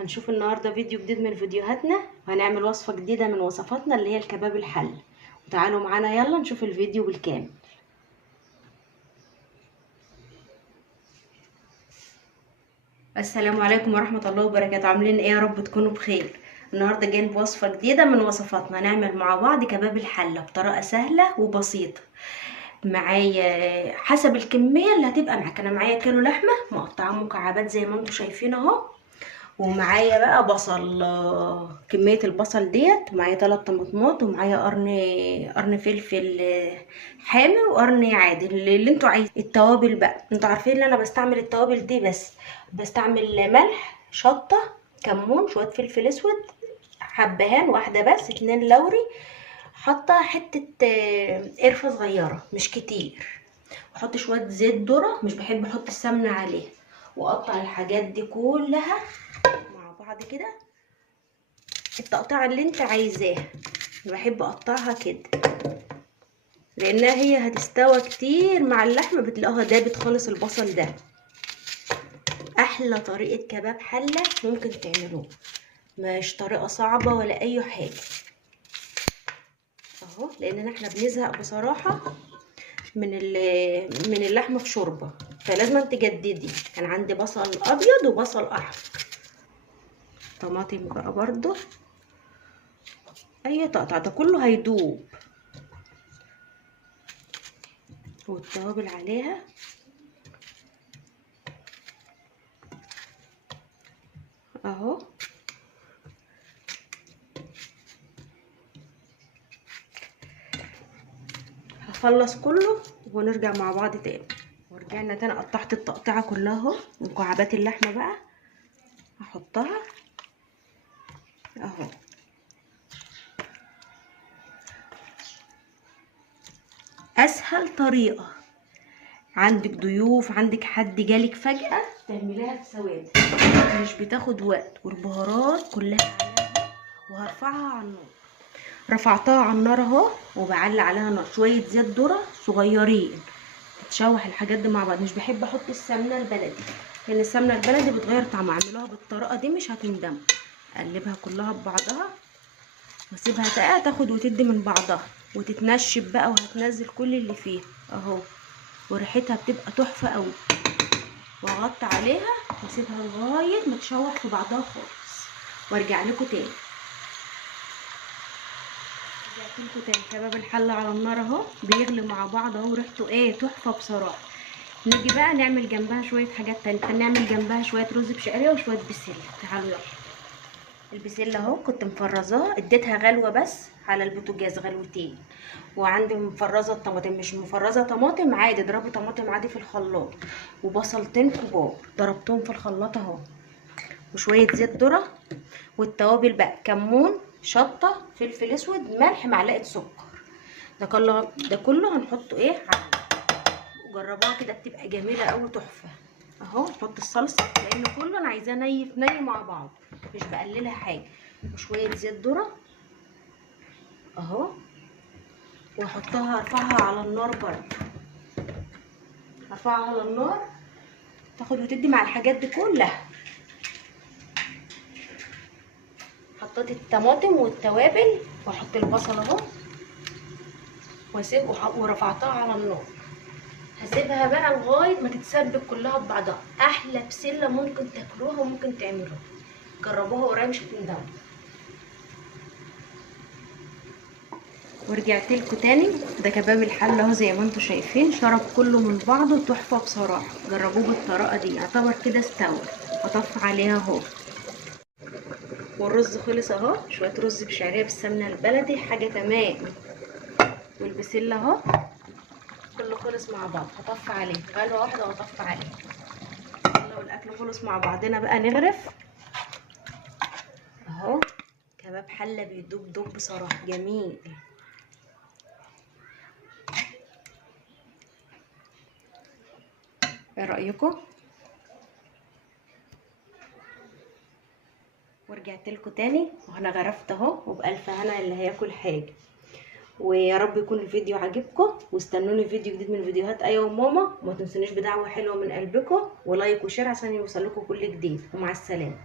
هنشوف النهارده فيديو جديد من فيديوهاتنا، وهنعمل وصفه جديده من وصفاتنا اللي هي الكباب الحل. وتعالوا معانا يلا نشوف الفيديو بالكامل. السلام عليكم ورحمه الله وبركاته. عاملين ايه؟ يا رب تكونوا بخير. النهارده جايين بوصفه جديده من وصفاتنا، هنعمل مع بعض كباب الحله بطريقه سهله وبسيطه. معايا حسب الكميه اللي هتبقى معاك. انا معايا كيلو لحمه مقطعه مكعبات زي ما انتم شايفين اهو، ومعايا بقى بصل، كمية البصل ديت، ومعايا 3 طماطمات، ومعايا قرن فلفل حامي، وقرن عادي اللي انتوا عايزين. التوابل بقى انتوا عارفين ان انا بستعمل التوابل دي، بس بستعمل ملح، شطة، كمون، شوية فلفل اسود، حبهان واحدة بس، 2 لوري، حاطه حتة قرفة صغيرة مش كتير، وحط شوية زيت ذرة، مش بحب احط السمنة عليه. واقطع الحاجات دي كلها مع بعض كده التقطيعه اللي انت عايزاها. بحب اقطعها كده لانها هي هتستوى كتير مع اللحمه، بتلاقوها دابت خالص. البصل ده احلى طريقه كباب حله ممكن تعملوه، مش طريقه صعبه ولا اي حاجه اهو. لان احنا بنزهق بصراحه من اللحمه في شوربه، فلازم تجددي. كان عندي بصل ابيض وبصل احمر، طماطم بقى برضو، اي تقطع ده كله هيدوب، والتوابل عليها اهو. هخلص كله ونرجع مع بعض تاني. ورجعنا تاني، قطعت التقطيعه كلها اهو. مكعبات اللحمه بقى هحطها اهو. اسهل طريقه، عندك ضيوف، عندك حد جالك فجأة، تعمليها في ثواني، مش بتاخد وقت. والبهارات كلها عليها، وهرفعها على النار. رفعتها على النار اهو، وبعلي عليها نار، شويه زيت ذره صغيرين، تتشوح الحاجات دي مع بعض. مش بحب احط السمنه البلدي، لان السمنه البلدي بتغير طعمها. اعملوها بالطريقه دي مش هتندموا. اقلبها كلها ببعضها واسيبها تاخد وتدي من بعضها، وتتنشف بقى، وهتنزل كل اللي فيها اهو، وريحتها بتبقى تحفه قوي. واغطي عليها واسيبها لغايه ما تشوح في بعضها خالص، وارجع لكم تاني. رجعت لكم تاني. كباب الحله على النار اهو، بيغلي مع بعض اهو، ريحته ايه تحفه بصراحه. نيجي بقى نعمل جنبها شويه حاجات تانية. هنعمل جنبها شويه رز بشعريه وشويه بسله. تعالوا يلا. البسله اهو كنت مفرزاه، اديتها غلوه بس على البوتاجاز، غلوتين. وعندي مفرزه الطماطم، مش مفرزه طماطم عادي، اضربي طماطم عادي في الخلاط، وبصلتين كبار ضربتهم في الخلاط اهو، وشويه زيت ذره. والتوابل بقى كمون، شطه، فلفل اسود، ملح، معلقه سكر. ده كله هنحطه ايه جربوها كده، بتبقى جميله قوي تحفه اهو. نحط الصلصه لان كله انا عايزاه ني مع بعض، مش بقللها حاجه. وشويه زيت ذره اهو، واحطها ارفعها على النار برضه. ارفعها على النار تاخد وتدي مع الحاجات دي كلها. حطيت الطماطم والتوابل، واحط البصل اهو، واسيب ورفعتها على النار. هسيبها بقى لغايه ما تتسبك كلها ببعضها. احلى بسله ممكن تاكلوها وممكن تعملوها، جربوها قريب مش هتندموا. ورجعت لكم تاني. ده كباب الحله اهو زي ما انتم شايفين، شرب كله من بعضه تحفه بصراحه. جربوه بالطريقه دي، يعتبر كده استوى. هطفي عليها اهو. والرز خلص اهو، شويه رز بشعريه بالسمنه البلدي، حاجه تمام. والبسله اهو كله خلص مع بعض. هطفي عليه غلوه واحده واطفي عليه. لو الاكل خلص مع بعضنا بقى نغرف اهو. كباب حله بيدوب دوب بصراحه، جميل. ايه رايكم؟ ورجعت لكم تاني، وانا غرفت اهو، وبالف هنا اللي هياكل حاجه. ويا رب يكون الفيديو عجبكم، واستنوني فيديو جديد من فيديوهات ايوه ماما. وما تنسونيش بدعوه حلوه من قلبكم، ولايك وشير عشان يوصل لكم كل جديد. ومع السلامه.